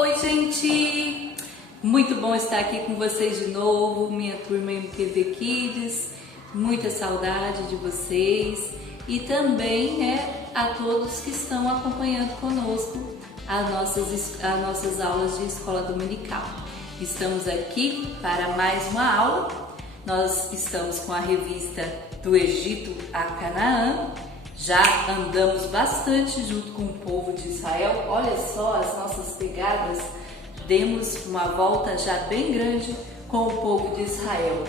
Oi, gente! Muito bom estar aqui com vocês de novo, minha turma MQV Kids. Muita saudade de vocês e também a todos que estão acompanhando conosco as nossas aulas de escola dominical. Estamos aqui para mais uma aula. Nós estamos com a revista Do Egito a Canaã. Já andamos bastante junto com o povo de Israel. Olha só as nossas pegadas. Demos uma volta já bem grande com o povo de Israel.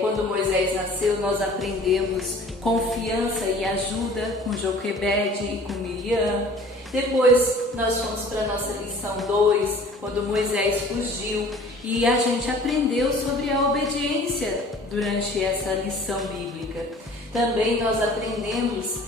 Quando Moisés nasceu, nós aprendemos confiança e ajuda com Joquebede e com Miriam. Depois nós fomos para a nossa lição 2, quando Moisés fugiu, e a gente aprendeu sobre a obediência durante essa lição bíblica. Também nós aprendemos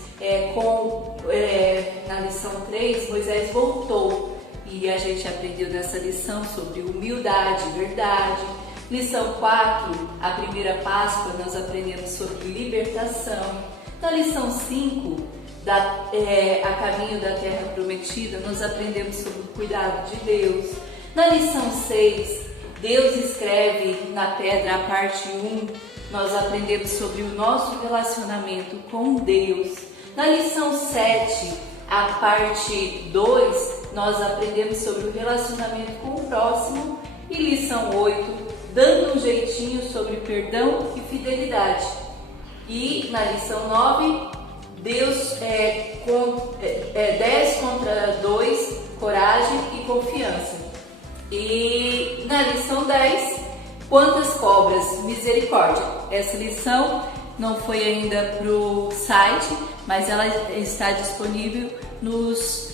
na lição 3, Moisés voltou e a gente aprendeu nessa lição sobre humildade e verdade. Lição 4, a primeira Páscoa, nós aprendemos sobre libertação. Na lição 5, a caminho da terra prometida, nós aprendemos sobre o cuidado de Deus. Na lição 6, Deus escreve na pedra, a parte 1, nós aprendemos sobre o nosso relacionamento com Deus. Na lição 7, a parte 2, nós aprendemos sobre o relacionamento com o próximo. E lição 8, dando um jeitinho sobre perdão e fidelidade. E na lição 9, Deus 10 contra 2, coragem e confiança. E na lição 10, quantas cobras, misericórdia. Essa lição não foi ainda para o site, mas ela está disponível nos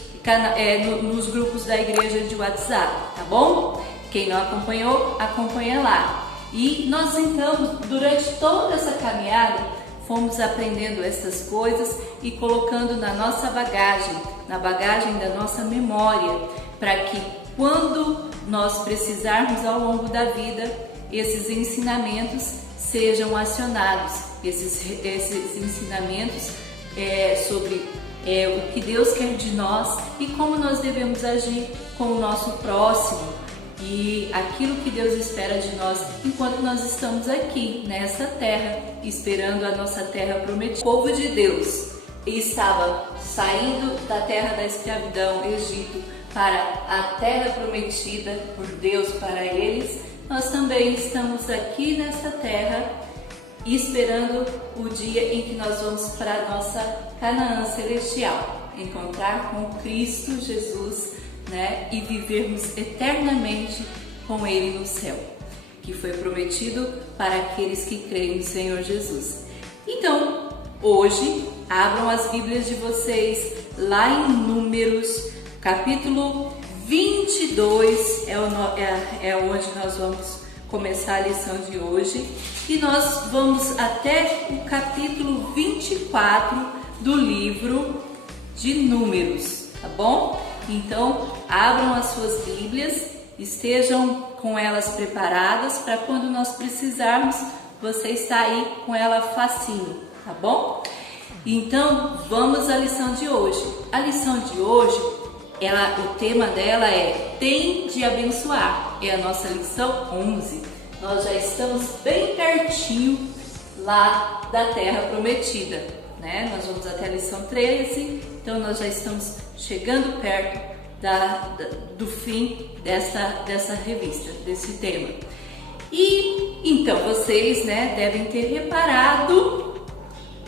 grupos da igreja de WhatsApp, tá bom? Quem não acompanhou, acompanha lá. E nós então, durante toda essa caminhada, fomos aprendendo essas coisas e colocando na nossa bagagem, na bagagem da nossa memória, para que quando nós precisarmos ao longo da vida, esses ensinamentos sejam acionados, esses ensinamentos sobre o que Deus quer de nós e como nós devemos agir com o nosso próximo e aquilo que Deus espera de nós enquanto nós estamos aqui nessa terra, esperando a nossa terra prometida. O povo de Deus estava saindo da terra da escravidão, Egito, para a terra prometida por Deus para eles. Nós também estamos aqui nessa terra esperando o dia em que nós vamos para a nossa Canaã celestial, encontrar com Cristo Jesus, e vivermos eternamente com Ele no céu, que foi prometido para aqueles que creem no Senhor Jesus. Então, hoje, abram as Bíblias de vocês lá em Números, capítulo 22 é onde nós vamos começar a lição de hoje e nós vamos até o capítulo 24 do livro de Números, tá bom? Então, abram as suas Bíblias, estejam com elas preparadas para quando nós precisarmos, você está aí com ela facinho, tá bom? Então, vamos à lição de hoje. A lição de hoje, o tema dela é Tem de Abençoar, é a nossa lição 11. Nós já estamos bem pertinho lá da Terra Prometida, Nós vamos até a lição 13, então nós já estamos chegando perto do fim dessa revista, desse tema. E então vocês devem ter reparado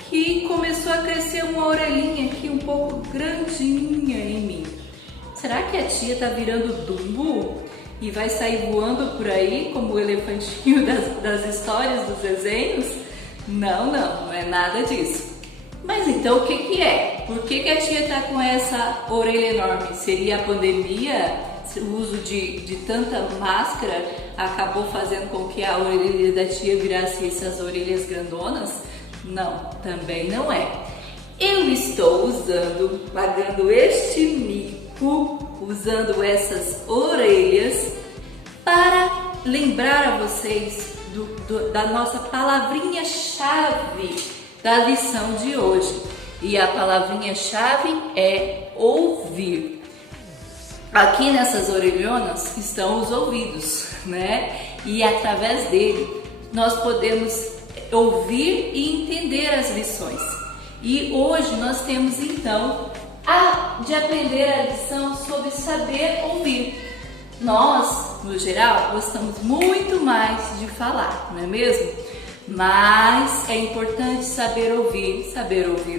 que começou a crescer uma orelhinha aqui um pouco grandinha em mim. Será que a tia tá virando Dumbo e vai sair voando por aí como o elefantinho das histórias, dos desenhos? Não é nada disso. Mas então o que é? Por que a tia tá com essa orelha enorme? Seria a pandemia? O uso de tanta máscara acabou fazendo com que a orelha da tia virasse essas orelhas grandonas? Não, também não é. Eu estou pagando este mico, usando essas orelhas para lembrar a vocês da nossa palavrinha-chave da lição de hoje. E a palavrinha-chave é ouvir. aqui nessas orelhonas estão os ouvidos, né? E através dele nós podemos ouvir e entender as lições. E hoje nós temos então de aprender a lição sobre saber ouvir. Nós, no geral, gostamos muito mais de falar, não é mesmo? Mas é importante saber ouvir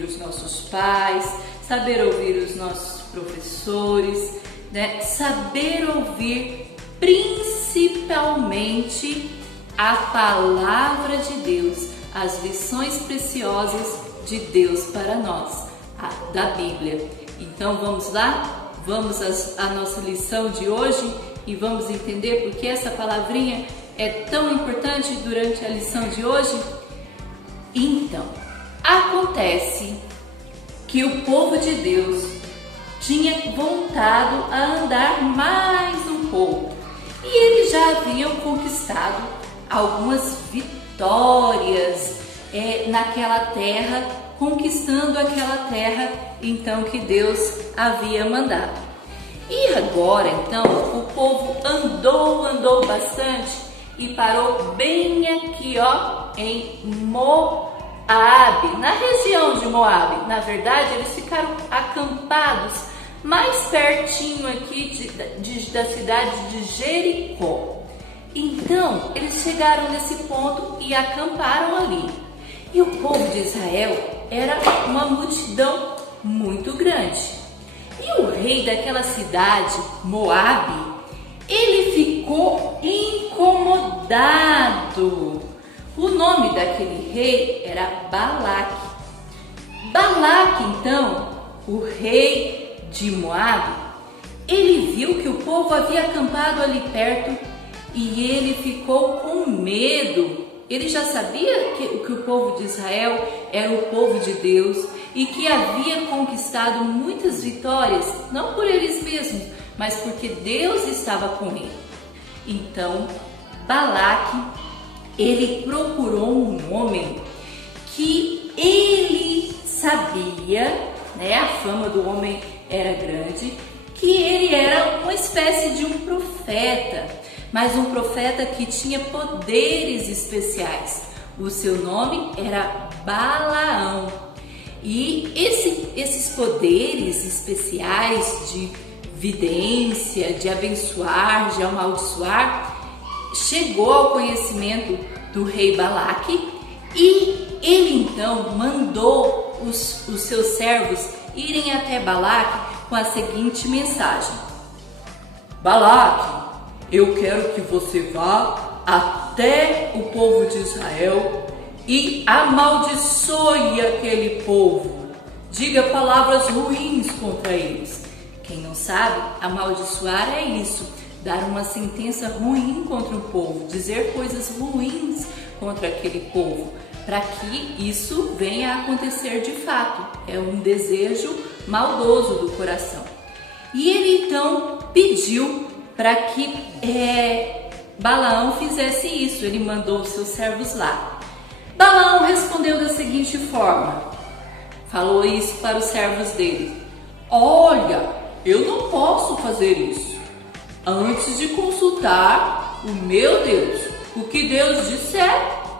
os nossos pais, saber ouvir os nossos professores, né? Saber ouvir principalmente a palavra de Deus, as lições preciosas de Deus para nós, da Bíblia. Então vamos lá? Vamos à nossa lição de hoje e vamos entender por que essa palavrinha é tão importante durante a lição de hoje? Então, acontece que o povo de Deus tinha voltado a andar mais um pouco e eles já haviam conquistado algumas vitórias naquela terra, conquistando aquela terra então que Deus havia mandado. E agora então o povo andou bastante e parou bem aqui, ó, em Moabe, na região de Moabe. Na verdade, eles ficaram acampados mais pertinho aqui da cidade de Jericó. Então, eles chegaram nesse ponto e acamparam ali. E o povo de Israel era uma multidão muito grande. E o rei daquela cidade, Moabe, ele ficou incomodado. O nome daquele rei era Balaque. Balaque, então, o rei de Moabe, ele viu que o povo havia acampado ali perto e ele ficou com medo. Ele já sabia que o povo de Israel era o povo de Deus e que havia conquistado muitas vitórias, não por eles mesmos, mas porque Deus estava com ele. Então, Balaque, ele procurou um homem que ele sabia, né, a fama do homem era grande, que ele era uma espécie de um profeta, mas um profeta que tinha poderes especiais. O seu nome era Balaão. E esses poderes especiais de vidência, de abençoar, de amaldiçoar, chegou ao conhecimento do rei Balaque e ele então mandou os seus servos irem até Balaque com a seguinte mensagem: Balaque, eu quero que você vá até o povo de Israel e amaldiçoe aquele povo. Diga palavras ruins contra eles. Quem não sabe, amaldiçoar é isso, dar uma sentença ruim contra o povo, dizer coisas ruins contra aquele povo, para que isso venha a acontecer de fato. É um desejo maldoso do coração. E ele então pediu para que Balaão fizesse isso. Ele mandou os seus servos lá. Balaão respondeu da seguinte forma, falou isso para os servos dele: olha, eu não posso fazer isso antes de consultar o meu Deus. O que Deus disser,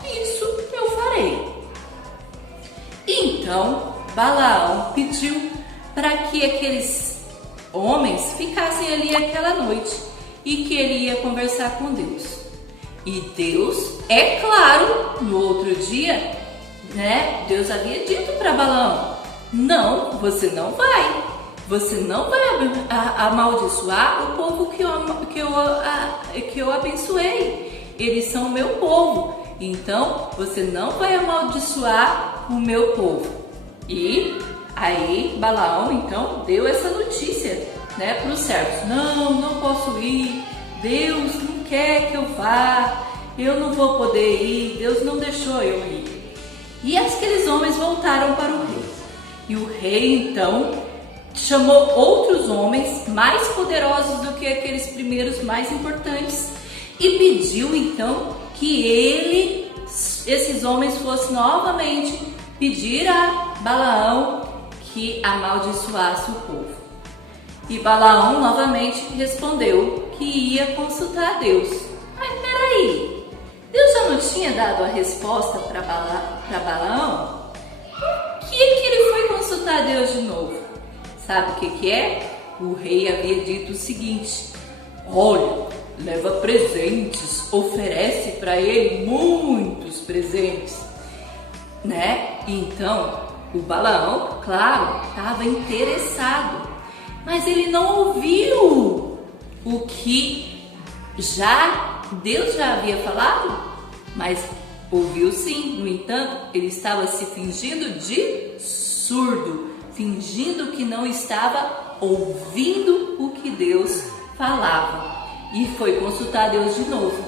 isso eu farei. Então Balaão pediu para que aqueles homens ficassem ali aquela noite e que ele ia conversar com Deus. E Deus, é claro, no outro dia, né, Deus havia dito para Balaão: não, você não vai amaldiçoar o povo que eu abençoei. Eles são o meu povo, então você não vai amaldiçoar o meu povo. E aí Balaão então deu essa notícia, né, para os servos: não posso ir, Deus não quer que eu vá, eu não vou poder ir, Deus não deixou eu ir. E aqueles homens voltaram para o rei. E o rei então chamou outros homens mais poderosos do que aqueles primeiros, mais importantes, e pediu então que esses homens fossem novamente pedir a Balaão que amaldiçoasse o povo. E Balaão novamente respondeu que ia consultar Deus. Mas peraí, Deus já não tinha dado a resposta para Balaão? Por que ele foi consultar Deus de novo? Sabe o que é? O rei havia dito o seguinte: olha, leva presentes, oferece para ele muitos presentes, né? Então, o Balaão, claro, estava interessado, mas ele não ouviu o que Deus já havia falado, mas ouviu sim. No entanto, ele estava se fingindo de surdo, fingindo que não estava ouvindo o que Deus falava. E foi consultar Deus de novo.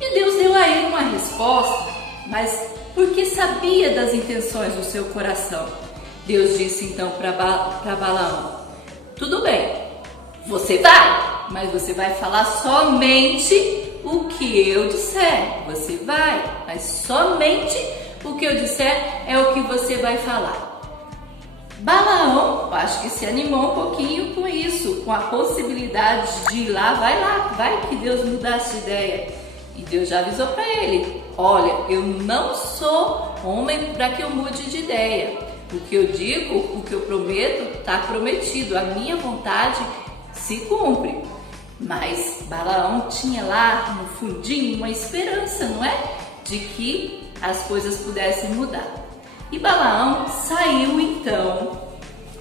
E Deus deu a ele uma resposta, mas porque sabia das intenções do seu coração. Deus disse então para Balaão: tudo bem, você vai, mas você vai falar somente o que eu disser. Você vai, mas somente o que eu disser é o que você vai falar. Balaão, acho que se animou um pouquinho com isso, com a possibilidade de ir lá, vai que Deus mudasse de ideia. E Deus já avisou para ele: olha, eu não sou homem para que eu mude de ideia. O que eu digo, o que eu prometo, está prometido. A minha vontade se cumpre. Mas Balaão tinha lá no fundinho uma esperança, não é? De que as coisas pudessem mudar. E Balaão saiu então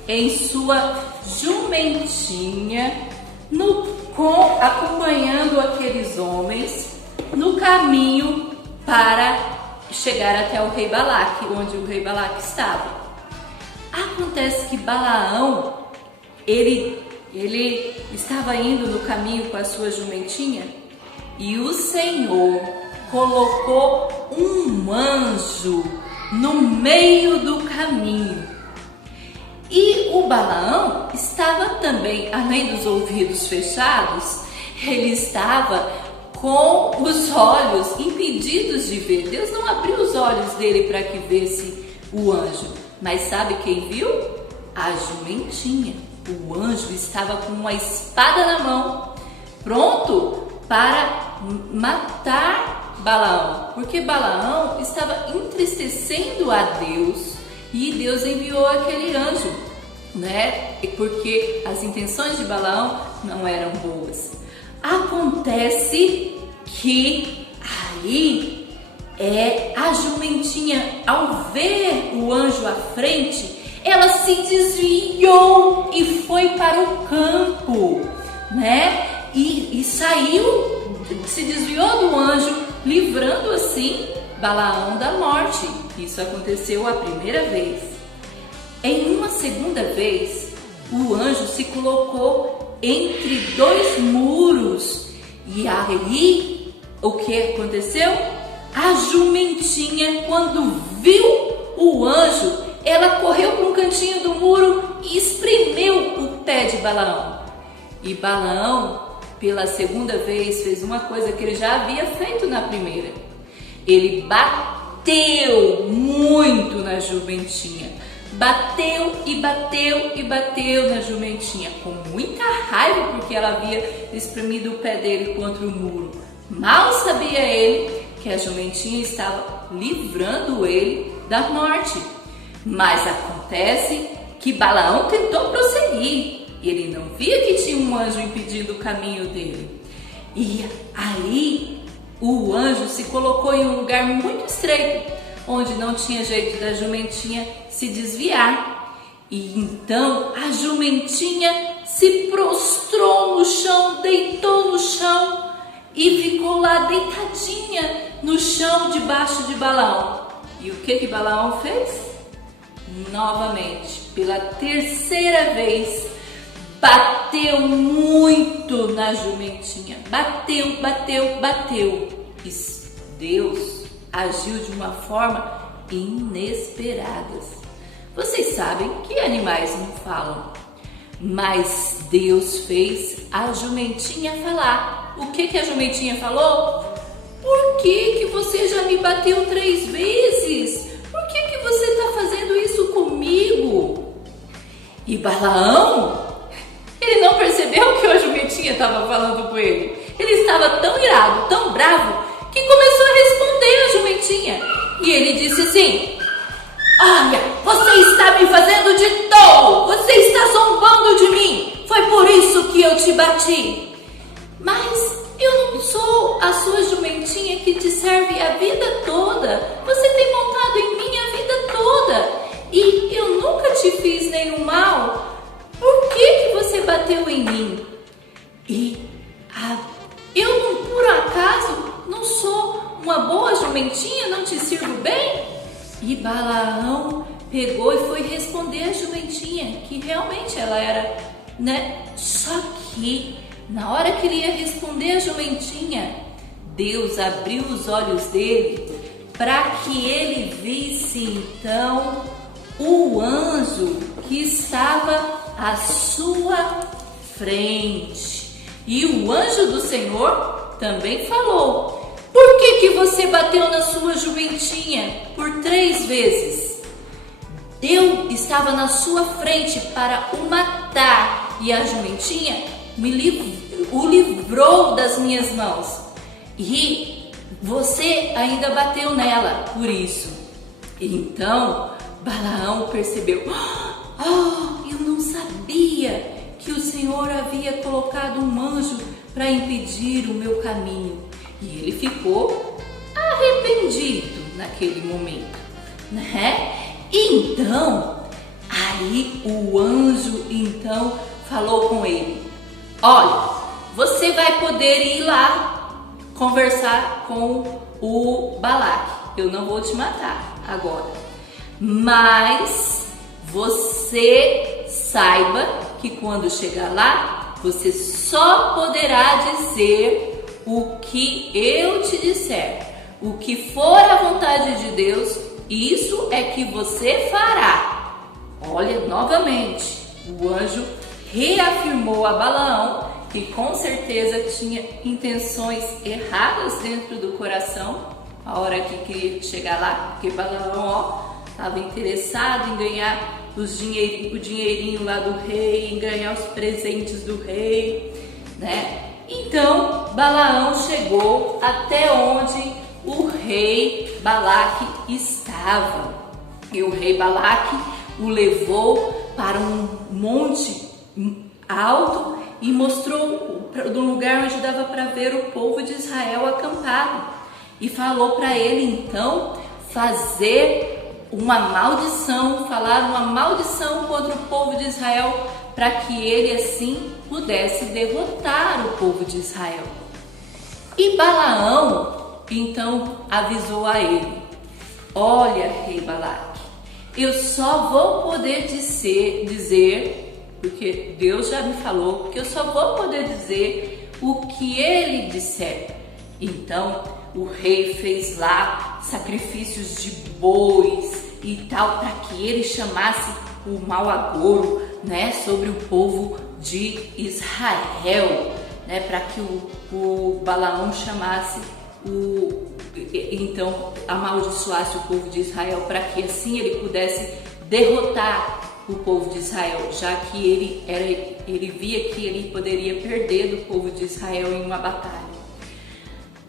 em sua jumentinha, acompanhando aqueles homens no caminho para chegar até o rei Balaque, onde o rei Balaque estava. Acontece que Balaão, ele estava indo no caminho com a sua jumentinha e o Senhor colocou um anjo no meio do caminho. E o Balaão estava também, além dos ouvidos fechados, ele estava com os olhos impedidos de ver. Deus não abriu os olhos dele para que visse o anjo. Mas sabe quem viu? A jumentinha. O anjo estava com uma espada na mão, pronto para matar Balaão, porque Balaão estava entristecendo a Deus e Deus enviou aquele anjo, né? Porque as intenções de Balaão não eram boas. Acontece que aí a jumentinha, ao ver o anjo à frente, ela se desviou e foi para o campo, né? E saiu, se desviou do anjo, livrando assim Balaão da morte. Isso aconteceu a primeira vez. Em uma segunda vez, o anjo se colocou entre dois muros. E aí, o que aconteceu? A jumentinha, quando viu o anjo, ela correu para um cantinho do muro e espremeu o pé de Balaão. E Balaão, pela segunda vez, fez uma coisa que ele já havia feito na primeira. Ele bateu muito na jumentinha. Bateu e bateu e bateu na jumentinha, com muita raiva, porque ela havia espremido o pé dele contra o muro. Mal sabia ele que a jumentinha estava livrando ele da morte. Mas acontece que Balaão tentou prosseguir. Ele não via que tinha um anjo impedindo o caminho dele. E aí o anjo se colocou em um lugar muito estreito, onde não tinha jeito da jumentinha se desviar. E então a jumentinha se prostrou no chão, deitou no chão e ficou lá deitadinha no chão debaixo de Balaão. E o que Balaão fez? Novamente, pela terceira vez, bateu muito na jumentinha. Bateu, bateu, bateu. E Deus agiu de uma forma inesperada. Vocês sabem que animais não falam, mas Deus fez a jumentinha falar. O que a jumentinha falou? Por que você já me bateu 3 vezes? Por que você está fazendo isso comigo? E Balaão, ele não percebeu que a jumentinha estava falando com ele. Ele estava tão irado, tão bravo, que começou a responder a jumentinha. E ele disse assim: olha, você está me fazendo de tolo, você está zombando de mim, foi por isso que eu te bati. Mas eu não sou a sua jumentinha que te serve a vida toda, você tem montado em mim a vida toda, e eu nunca te fiz nenhum mal, por que você bateu em mim? E eu não, por acaso, não sou uma boa jumentinha, não te sirvo bem? E Balaão pegou e foi responder a jumentinha que realmente ela era, né? Só que na hora que ele ia responder a jumentinha, Deus abriu os olhos dele para que ele visse então o anjo que estava à sua frente. E o anjo do Senhor também falou: por que você bateu na sua jumentinha por 3 vezes? Eu estava na sua frente para o matar, e a jumentinha o livrou das minhas mãos. E você ainda bateu nela por isso. Então Balaão percebeu: eu não sabia que o Senhor havia colocado um anjo para impedir o meu caminho. E ele ficou arrependido naquele momento, né? Então, aí o anjo então falou com ele: olha, você vai poder ir lá conversar com o Balaque. Eu não vou te matar agora, mas você saiba que quando chegar lá, você só poderá dizer o que eu te disser. O que for a vontade de Deus, isso é que você fará. Olha, novamente, o anjo reafirmou a Balaão que com certeza tinha intenções erradas dentro do coração a hora que queria chegar lá, porque Balaão estava interessado em ganhar o dinheirinho lá do rei, em ganhar os presentes do rei, né? Então Balaão chegou até onde o rei Balaque estava, e o rei Balaque o levou para um monte alto e mostrou do lugar onde dava para ver o povo de Israel acampado, e falou para ele então fazer uma maldição, falar uma maldição contra o povo de Israel, para que ele assim pudesse derrotar o povo de Israel. E Balaão então avisou a ele: olha, rei Balaque, eu só vou poder dizer, porque Deus já me falou que eu só vou poder dizer o que ele disser. Então o rei fez lá sacrifícios de bois e tal, para que ele chamasse o mau agouro, né, sobre o povo de Israel, né, para que o Balaão chamasse então amaldiçoasse o povo de Israel, para que assim ele pudesse derrotar o povo de Israel, já que ele via que ele poderia perder do povo de Israel em uma batalha.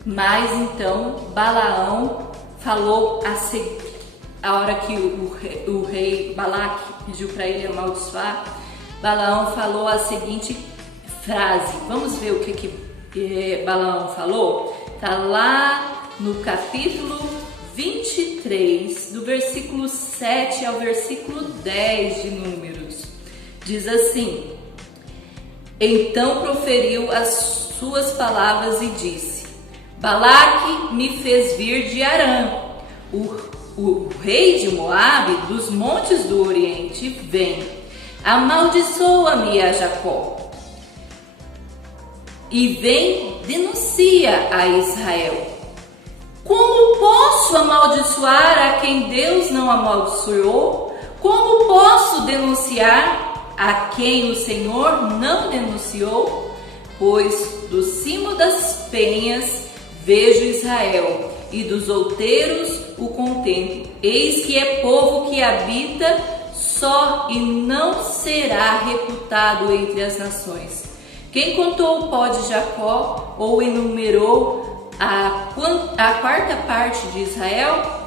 Mas então Balaão falou a hora que o rei Balaque pediu para ele amaldiçoar, Balaão falou a seguinte frase. Vamos ver o que Balaão falou? Está lá no capítulo 23, do versículo 7 ao versículo 10 de Números. Diz assim: então proferiu as suas palavras e disse: Balaque me fez vir de Arã, o rei de Moabe, dos montes do Oriente, vem, amaldiçoa-me a Jacó, e vem, denuncia a Israel. Como posso amaldiçoar a quem Deus não amaldiçoou? Como posso denunciar a quem o Senhor não denunciou? Pois do cimo das penhas vejo Israel, e dos outeiros o contemplo. Eis que é povo que habita só e não será reputado entre as nações. Quem contou o pó de Jacó ou enumerou a quarta parte de Israel?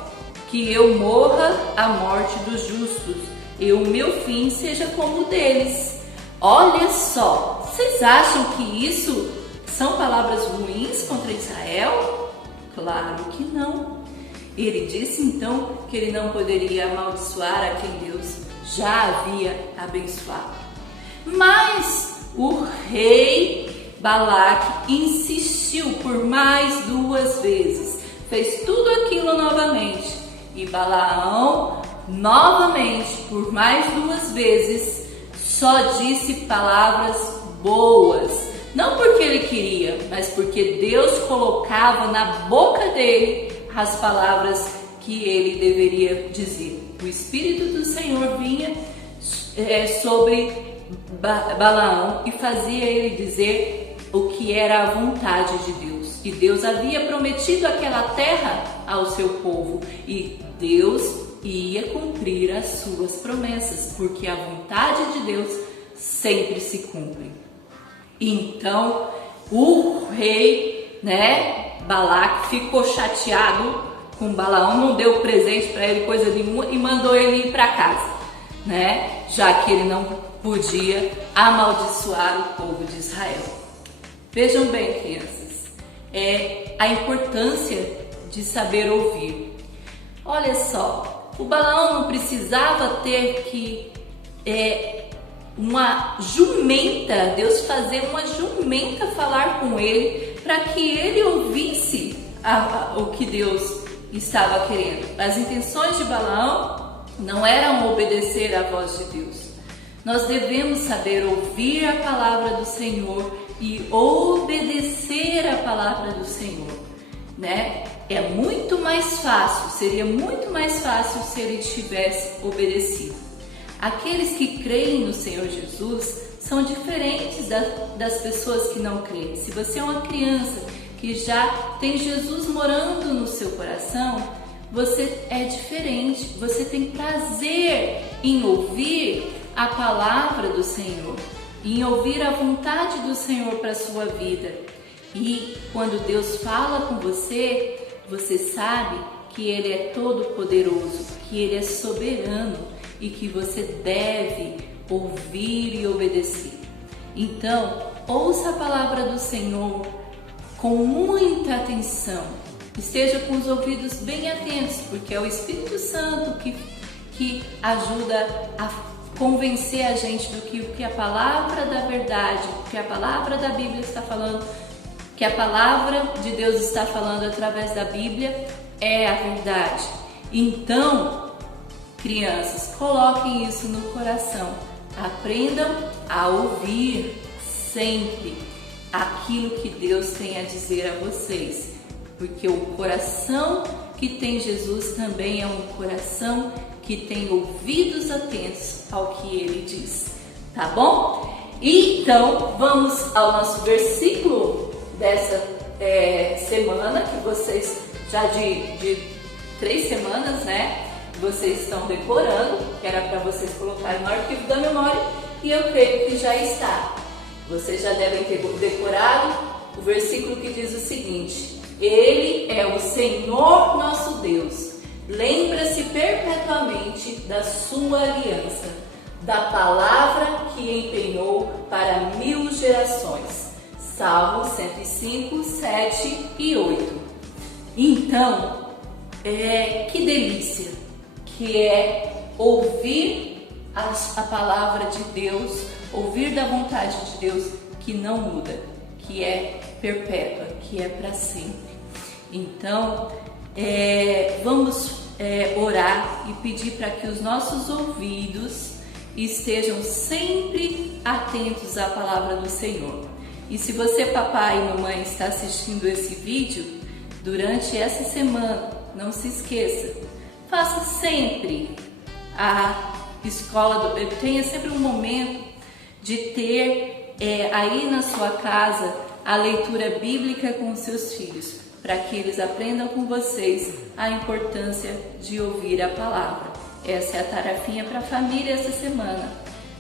Que eu morra a morte dos justos e o meu fim seja como o deles. Olha só, vocês acham que isso são palavras ruins contra Israel? Claro que não. Ele disse então que ele não poderia amaldiçoar a quem Deus já havia abençoado. Mas o rei Balaque insistiu por mais 2 vezes, fez tudo aquilo novamente. E Balaão, novamente, por mais 2 vezes, só disse palavras boas. Não porque ele queria, mas porque Deus colocava na boca dele as palavras que ele deveria dizer. O Espírito do Senhor vinha sobre Balaão e fazia ele dizer o que era a vontade de Deus. E Deus havia prometido aquela terra ao seu povo e Deus ia cumprir as suas promessas, porque a vontade de Deus sempre se cumpre. Então o rei, Balaque ficou chateado com Balaão, não deu presente para ele coisa nenhuma e mandou ele ir para casa, já que ele não podia amaldiçoar o povo de Israel. Vejam bem, crianças, a importância de saber ouvir. Olha só, o Balaão não precisava ter que uma jumenta, Deus fazer uma jumenta falar com ele para que ele ouvisse o que Deus estava querendo. As intenções de Balaão não eram obedecer à voz de Deus. Nós devemos saber ouvir a palavra do Senhor e obedecer a palavra do Senhor, É muito mais fácil, seria muito mais fácil se ele tivesse obedecido. Aqueles que creem no Senhor Jesus são diferentes das pessoas que não creem. Se você é uma criança que já tem Jesus morando no seu coração, você é diferente, você tem prazer em ouvir a palavra do Senhor, em ouvir a vontade do Senhor para a sua vida. E quando Deus fala com você, você sabe que Ele é todo poderoso, que Ele é soberano e que você deve ouvir e obedecer. Então, ouça a palavra do Senhor com muita atenção. Esteja com os ouvidos bem atentos, porque é o Espírito Santo que ajuda a convencer a gente do que a palavra da verdade, que a palavra da Bíblia está falando, que a palavra de Deus está falando através da Bíblia é a verdade. Então, crianças, coloquem isso no coração. Aprendam a ouvir sempre aquilo que Deus tem a dizer a vocês, porque o coração que tem Jesus também é um coração que tem ouvidos atentos ao que Ele diz, tá bom? Então, vamos ao nosso versículo dessa semana, que vocês já de 3 semanas, vocês estão decorando, que era para vocês colocarem no arquivo da memória, e eu creio que já está. Vocês já devem ter decorado o versículo que diz o seguinte: Ele é o Senhor nosso Deus, lembra-se perpetuamente da sua aliança, da palavra que empenhou para 1000 gerações. Salmo 105, 7 e 8. Então, que delícia que é ouvir a palavra de Deus, ouvir da vontade de Deus que não muda, que é perpétua, que é para sempre. Então, vamos orar e pedir para que os nossos ouvidos estejam sempre atentos à palavra do Senhor. E se você, papai e mamãe, está assistindo esse vídeo durante essa semana, não se esqueça, faça sempre a escola tenha sempre um momento de ter aí na sua casa a leitura bíblica com os seus filhos, para que eles aprendam com vocês a importância de ouvir a palavra. Essa é a tarefinha para a família essa semana.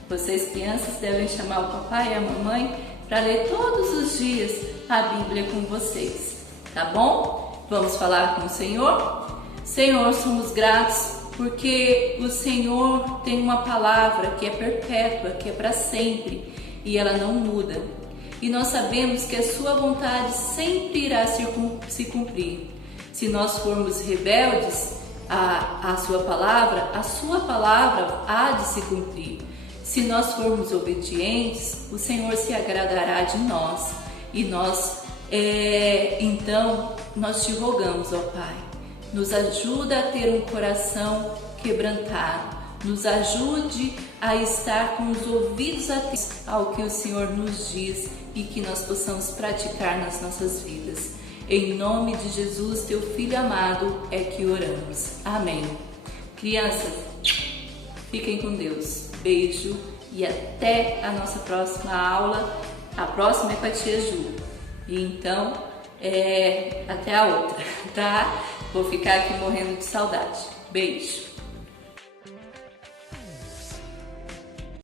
Vocês, crianças, devem chamar o papai e a mamãe para ler todos os dias a Bíblia com vocês, tá bom? Vamos falar com o Senhor? Senhor, somos gratos porque o Senhor tem uma palavra que é perpétua, que é para sempre e ela não muda. E nós sabemos que a sua vontade sempre irá se cumprir. Se nós formos rebeldes à sua palavra há de se cumprir. Se nós formos obedientes, o Senhor se agradará de nós. E então, nós te rogamos, ó Pai, nos ajuda a ter um coração quebrantado, nos ajude a estar com os ouvidos atentos ao que o Senhor nos diz e que nós possamos praticar nas nossas vidas. Em nome de Jesus, teu Filho amado, é que oramos. Amém. Crianças, fiquem com Deus. Beijo e até a nossa próxima aula. A próxima é com a tia Ju. E então, até a outra, tá? Vou ficar aqui morrendo de saudade. Beijo.